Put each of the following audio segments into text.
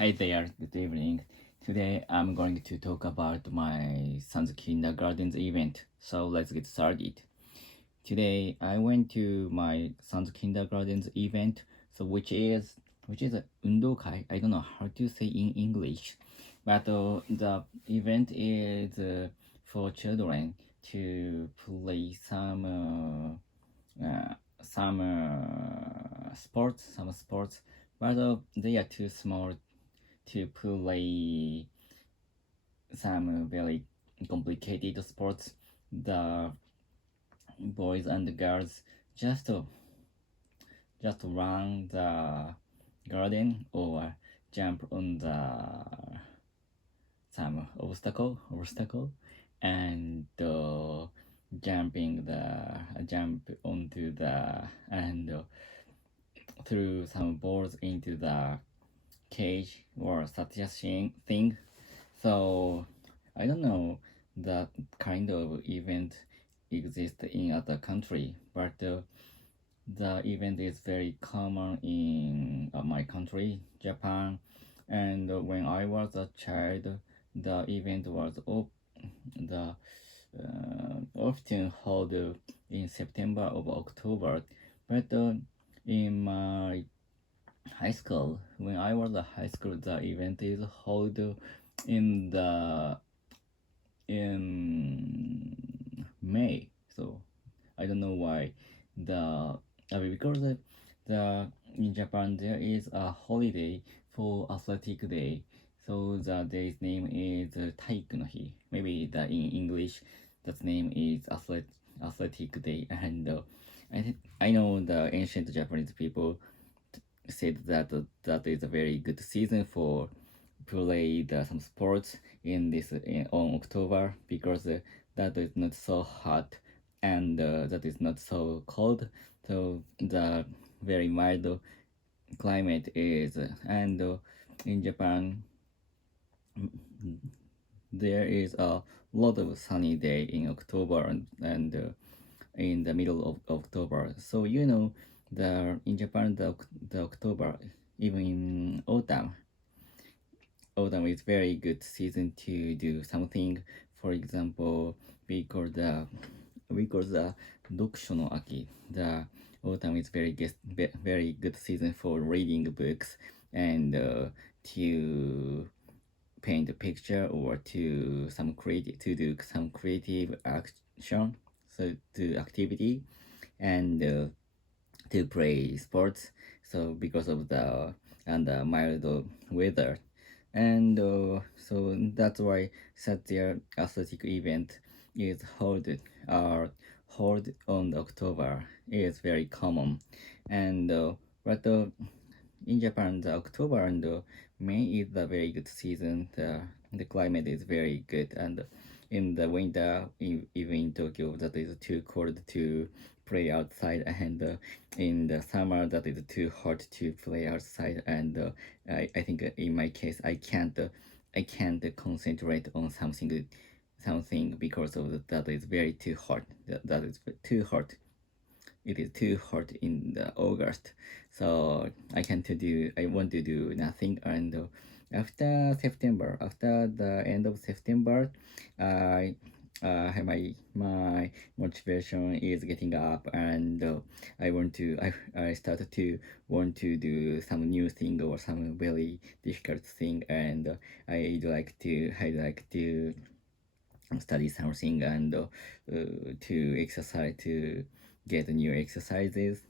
Hi there, good evening. Today I'm going to talk about my son's kindergarten's event. So let's get started. Today I went to my son's kindergarten's event, so which is a undokai. I don't know how to say in English, but the event is for children to play some sports, but they are too small to play some very complicated sports. The boys and girls just just run the garden or jump on the some obstacle and jump onto the and threw some balls into the cage or such a thing. So I don't know that kind of event exists in other country, but the event is very common in my country, Japan. And when I was a child, the event was the often held in September or October. But in my high school, when I was a high school, the event is held in the in May. So I don't know why because the in Japan there is a holiday for athletic day. So the day's name is Taiku no Hi. Maybe the in English that name is athletic day. And I know the ancient Japanese people said that that is a very good season for play some sports on October because that is not so hot and that is not so cold. So the very mild climate is and in Japan there is a lot of sunny day in October and in the middle of October. So the in Japan the October even in autumn is very good season to do something. For example, we call the 読書の秋. The autumn is very good season for reading books and to paint a picture or to do some creative action, so to activity and to play sports. So because of the mild weather, and so that's why such an athletic event is held on October is very common, and but in Japan the October and May is a very good season. The climate is very good, and in the winter, even in Tokyo, that is too cold to play outside, and in the summer, that is too hot to play outside. And I think in my case, I can't concentrate on something because of that is very too hot. That is too hot. It is too hot in the August, so I want to do nothing. And after the end of September, I my motivation is getting up, and I started to want to do some new thing or some very difficult thing, and I'd like to study something and to exercise to get new exercises.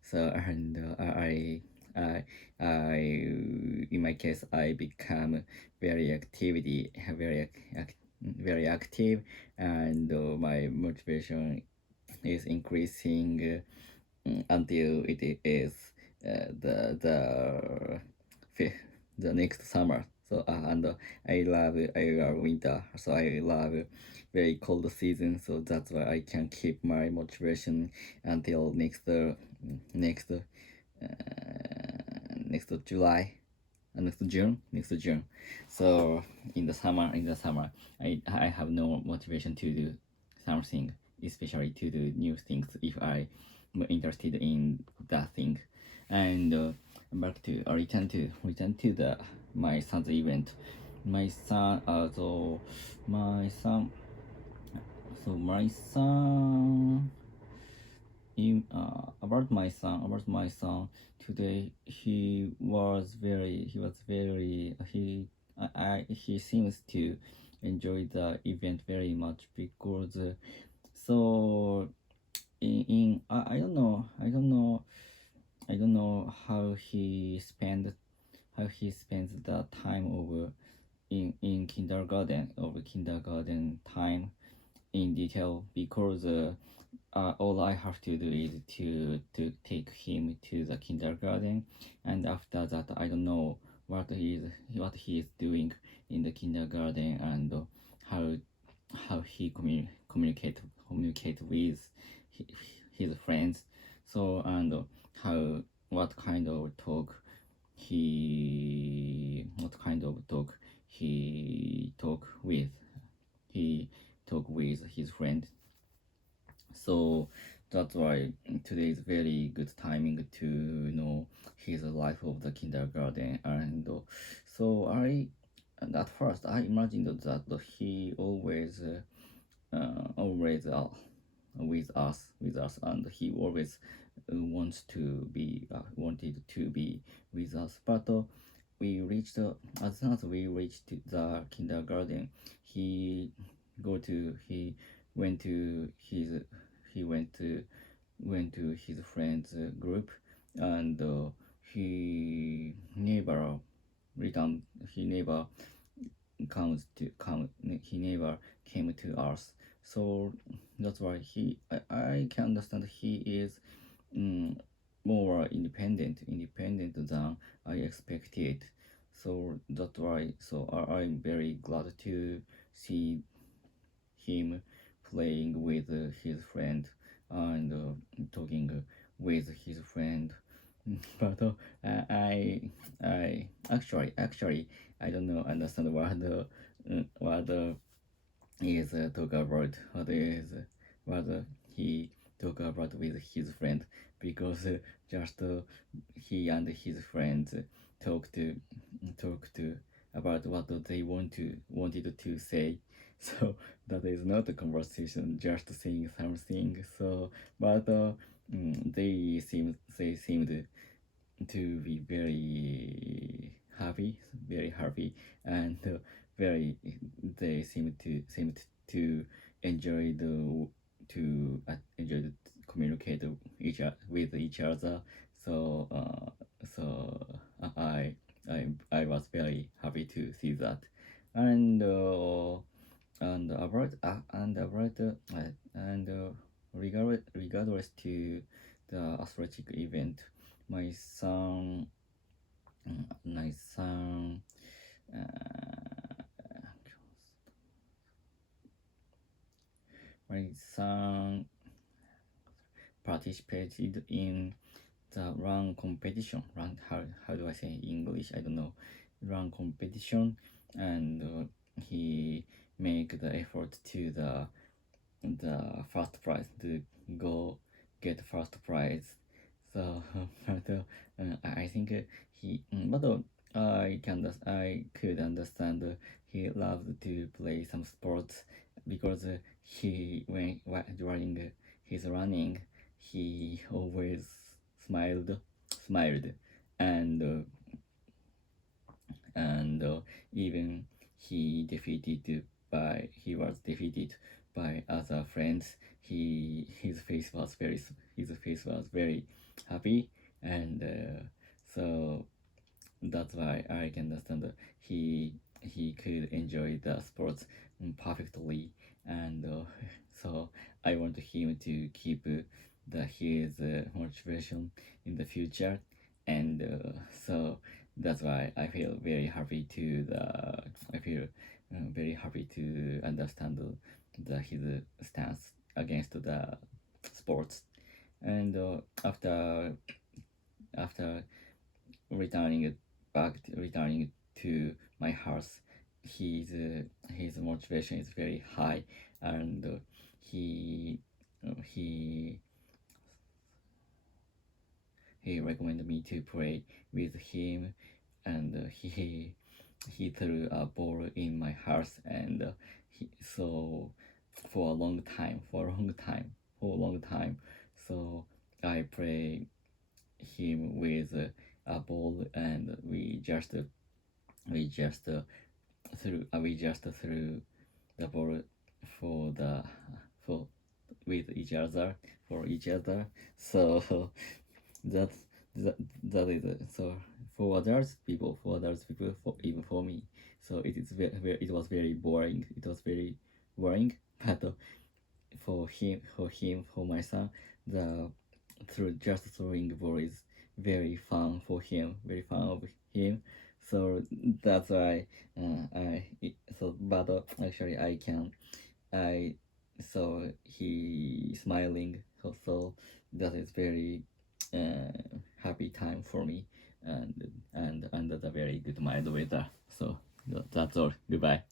So and I in my case I become very active, and my motivation is increasing until it is the next summer. So and I love winter. So I love very cold season. So that's why I can keep my motivation until next next July. Next June. So in the summer, I have no motivation to do something, especially to do new things if I'm interested in that thing. and back to return to the my son's event. My son, my son about my son today, he seems to enjoy the event very much because so I don't know how he spends the time over in kindergarten time in detail, because all I have to do is to take him to the kindergarten, and after that I don't know what he is doing in the kindergarten, and how he communicate with his friends. So, and how what kind of talk he he talk with his friend. So that's why today is very good timing to know his life of the kindergarten. And so and at first I imagined that he always with us, and he always wanted to be with us. But as soon as we reached the kindergarten, he he went to his he went to his friends group, and returned he never he never came to us. So that's why I can understand he is more independent than I expected. So that's why I'm very glad to see him playing with his friend, and talking with his friend. But I actually I don't know understand what is talk about what he talk about with his friend, because just he and his friends talked about what they wanted to say. So that is not a conversation, just saying something. So but they seemed to be very happy, and very they seemed to enjoy enjoy the communicate with each other. So I was very happy to see that. And and regardless to the athletic event, my son my son uh, my son participated in the run competition. How do I say in English? I don't know. Run competition, and he make the effort to the first prize to go get first prize. So but I think but I could understand he loved to play some sports, because during his running, he always smiled, and even he was defeated by other friends. His face was very happy, and so that's why I can understand that he could enjoy the sports perfectly. And so I want him to keep his motivation in the future. And so that's why I feel very happy to understand his stance against the sports. And after returning to my house, his motivation is very high, and he he he recommended me to play with him, and he threw a ball in my house, and so for a long time, so I play him with a ball, and we just threw the ball for the for with each other for each other. So that's that is so for others people, for even for me. So it was very boring. It was very boring, but for my son, the through just throwing ball is very fun for him, very fun of him. So that's why but actually I so he smiling, so that is very happy time for me, and under the very good mild weather. So that's all. Goodbye.